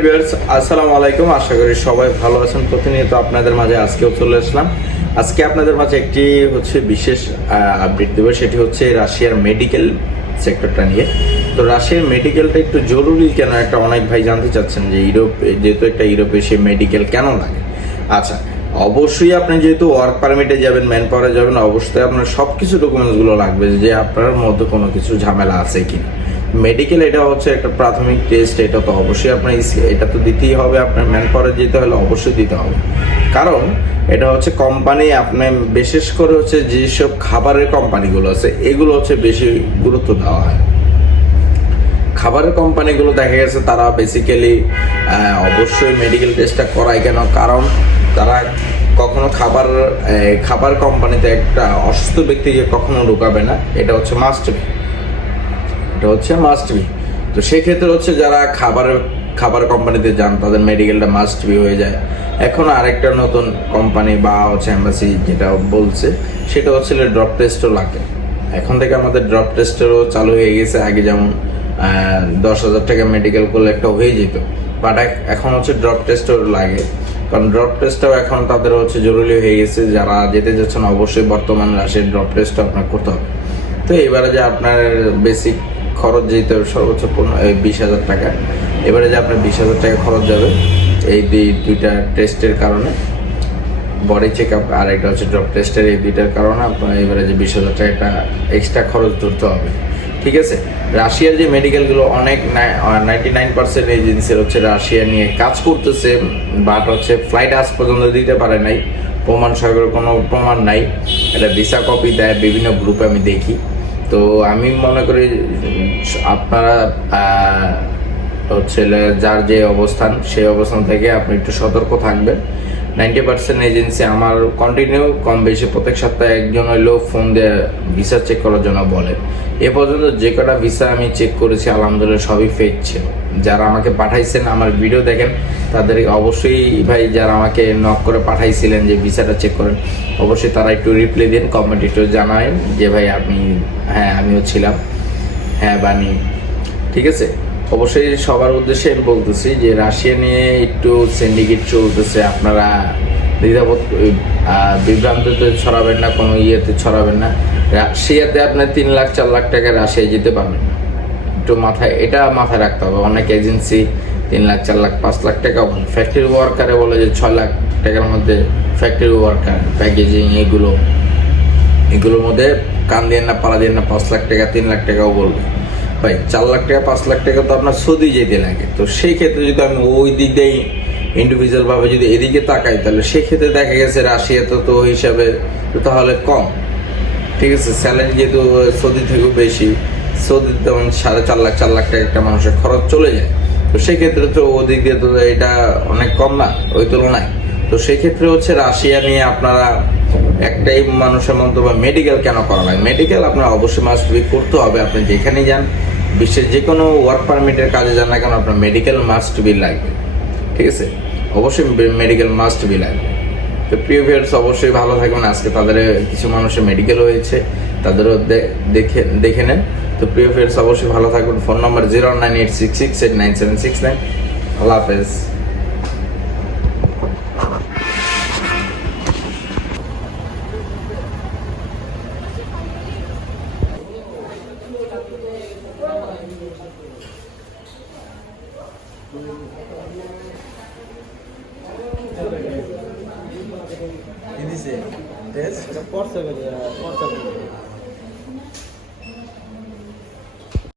Viewers আসসালামু আলাইকুম, আশা করি সবাই ভালো আছেন। প্রতিনিয়ত আপনাদের মাঝে আজকেও চলে আসলাম। আজকে আপনাদের মাঝে একটি বিশেষ আপডেট দেবো, সেটি হচ্ছে রাশিয়ার মেডিকেল সেক্টরটা নিয়ে। তো রাশিয়ার মেডিকেলটা একটু জরুরি কেন, একটা অনেক ভাই জানতে চাচ্ছেন যে যেহেতু একটা ইউরোপে সে মেডিকেল কেন লাগে। আচ্ছা, অবশ্যই আপনি যেহেতু ওয়ার্ক পারমিটে যাবেন, ম্যান পাওয়ারে যাবেন, অবশ্যই আপনার সব কিছু ডকুমেন্টসগুলো লাগবে যে আপনার মধ্যে কোনো কিছু ঝামেলা আছে কিনা। মেডিকেল এটা হচ্ছে একটা প্রাথমিক টেস্ট, এটা তো অবশ্যই আপনার এটা তো দিতেই হবে। আপনার ম্যান পাওয়ারে যেতে হলে অবশ্যই দিতে হবে, কারণ এটা হচ্ছে কোম্পানি, আপনি বিশেষ করে হচ্ছে যেসব খাবারের কোম্পানিগুলো আছে এগুলো হচ্ছে বেশি গুরুত্ব দেওয়া হয়। খাবারের কোম্পানিগুলো দেখা গেছে তারা বেসিক্যালি অবশ্যই মেডিকেল টেস্টটা করায় কেন, কারণ তারা কখনো খাবার কোম্পানিতে একটা অসুস্থ ব্যক্তিকে কখনো ঢুকাবে না, এটা হচ্ছে মাস্ট বি। তো সেক্ষেত্রে হচ্ছে যারা খাবার কোম্পানিতে যান তাদের মেডিকেলটা মাস্ট বি হয়ে যায়। এখন আরেকটা নতুন কোম্পানি বা হচ্ছে এম্বাসি যেটা বলছে সেটা হচ্ছে ড্রপ টেস্টও লাগে। এখন থেকে আমাদের ড্রপ টেস্টেরও চালু হয়ে গেছে। আগে যেমন 10,000 টাকা মেডিকেল করলে একটা হয়ে যেত, বাট এখন হচ্ছে ড্রপ টেস্টও লাগে, কারণ ড্রপ টেস্টটাও এখন তাদের হচ্ছে জরুরি হয়ে গেছে। যারা যেতে যাচ্ছেন অবশ্যই বর্তমান রাশিয়ার ড্রপ টেস্টটা আপনার করতে হবে। তো এবারে যে আপনার বেসিক খরচ যেতে হবে সর্বোচ্চ 20,000 টাকা, এবারে যে আপনার 20,000 টাকা খরচ যাবে এই দুইটা টেস্টের কারণে, বডি চেক আপ আর একটা হচ্ছে ড্রপ টেস্টের, এই দুইটার কারণে আপনার এবারে যে 20,000 টাকা এক্সট্রা খরচ ধরতে হবে। ঠিক আছে, রাশিয়ার যে মেডিকেলগুলো অনেক 99% এজেন্সির হচ্ছে রাশিয়া নিয়ে কাজ করতেছে, বাট হচ্ছে ফ্লাইট আজ পর্যন্ত দিতে পারে নাই, প্রমাণ সহকারে কোনো প্রমাণ নাই। এটা ভিসা কপি দেয় বিভিন্ন গ্রুপে আমি দেখি। তো আমি মনে করি আপনারা হচ্ছে যার যে অবস্থান সেই অবস্থান থেকে আপনি একটু সতর্ক থাকবেন। 90% এজেন্সি আমার কন্টিনিউ কম বেশি প্রত্যেক সপ্তাহে একজন হইলেও ফোন দিয়ে ভিসা চেক করার জন্য বলে। এ পর্যন্ত যে কটা ভিসা আমি চেক করেছি আলহামদুলিল্লাহ সবই ফেক ছিল। যারা আমাকে পাঠাইছেন, আমার ভিডিও দেখেন, তাদের অবশ্যই ভাই যারা আমাকে নক করে পাঠাইছিলেন যে ভিসাটা চেক করেন, অবশ্যই তারা একটু রিপ্লাই দিন, কমেন্ট একটু জানাবেন যে ভাই আপনি, হ্যাঁ আমিও ছিলাম, হ্যাঁ বানি। ঠিক আছে, অবশ্যই সবার উদ্দেশ্যে আমি বলতেছি যে রাশিয়া নিয়ে একটু সিন্ডিকেট চলতেছে, আপনারা দ্বিধাবোধ বিভ্রান্ততে ছড়াবেন না, কোনো ইয়েতে ছড়াবেন না। রাশিয়াতে আপনার 3 লাখ 4 লাখ টাকা রাশিয়ায় যেতে পারবেন না, একটু মাথায় রাখতে হবে। অনেক এজেন্সি 3 লাখ 4 লাখ 5 লাখ টাকা বলে, ফ্যাক্টরি ওয়ার্কারে বলে যে 6 লাখ টাকার মধ্যে ফ্যাক্টরি ওয়ার্কার, প্যাকেজিং, এগুলোর মধ্যে কান দিয়ে না পালা দিয়ে না 5 লাখ টাকা 3 লাখ টাকাও বলবে। ভাই 4 লাখ টাকা 5 লাখ টাকা তো আপনার সৌদি যেতে লাগে। তো সেই ক্ষেত্রে যদি আমি ওই দিক দিয়ে ইন্ডিভিজুয়াল ভাবে যদি এদিকে তাকাই, তাহলে সেক্ষেত্রে দেখা গেছে রাশিয়াতে তো হিসাবে তাহলে কম। ঠিক আছে, স্যালারি যেহেতু সৌদি থেকেও বেশি, সৌদিতে যেমন 4.5 লাখ টাকা একটা মানুষের খরচ চলে যায়। তো সেক্ষেত্রে তো ওদিক দিয়ে তো এটা অনেক কম না ওই তুলনায়। তো সেক্ষেত্রে হচ্ছে রাশিয়া নিয়ে আপনারা একটাই মানুষের মন্তব্য, মেডিকেল কেন করা লাগে। মেডিকেল আপনার অবশ্যই মাস্ট বি করতে হবে। আপনি যেখানেই যান, বিশ্বের যে কোনো ওয়ার্ক পারমিটের কাজে যান না কেন, আপনার মেডিকেল মাস্ট বি লাগবে। ঠিক আছে, অবশ্যই মেডিকেল মাস্ট বি লাগবে। তো প্রিয় ভিউয়ার্স অবশ্যই ভালো থাকবেন। আজকে তাদের কিছু মানুষের মেডিকেল হয়েছে, তাদেরও দেখে নেন। তো প্রিয় ভিউয়ার্স অবশ্যই ভালো থাকবেন। Phone number 09866897769। আল্লাহ হাফেজ। ¿Qué dice? ¿Es?